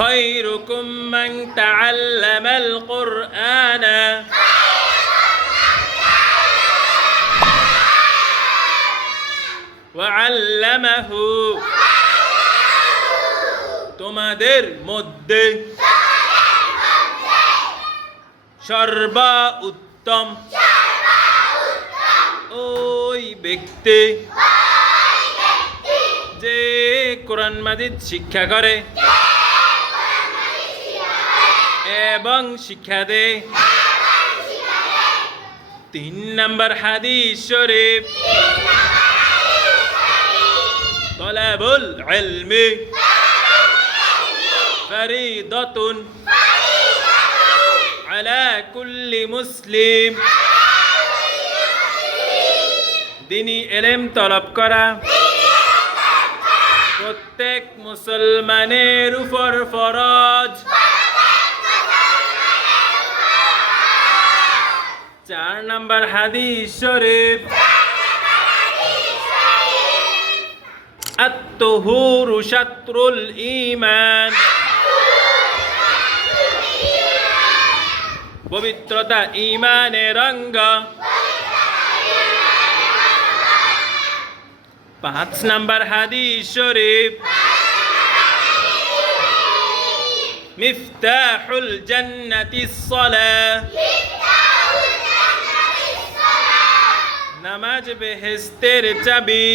خيركم من تعلم القرآن وعلمه তোমাদের মধ্যে সর্বা উত্তম ওই ব্যক্তি যে কোরআন মাজিদ শিক্ষা করে এবং শিক্ষা দেয় তিন নম্বর হাদিস শরীফ তলাবুল ইলমি ফরিদতুন على كل মুসলিম দিনী এলেম তলব করা প্রত্যেক মুসলমানের উপর ফরজ চার নাম্বার হাদি শরীফ। আত্মহুর শত্রুল ইমান পবিত্রতা ইমানে রঙ্গ পাঁচ নাম্বার হাদিস শরীফ। মিফতাহুল জান্নাতিস সালাহ নামাজ বেহেস্তের চাবি।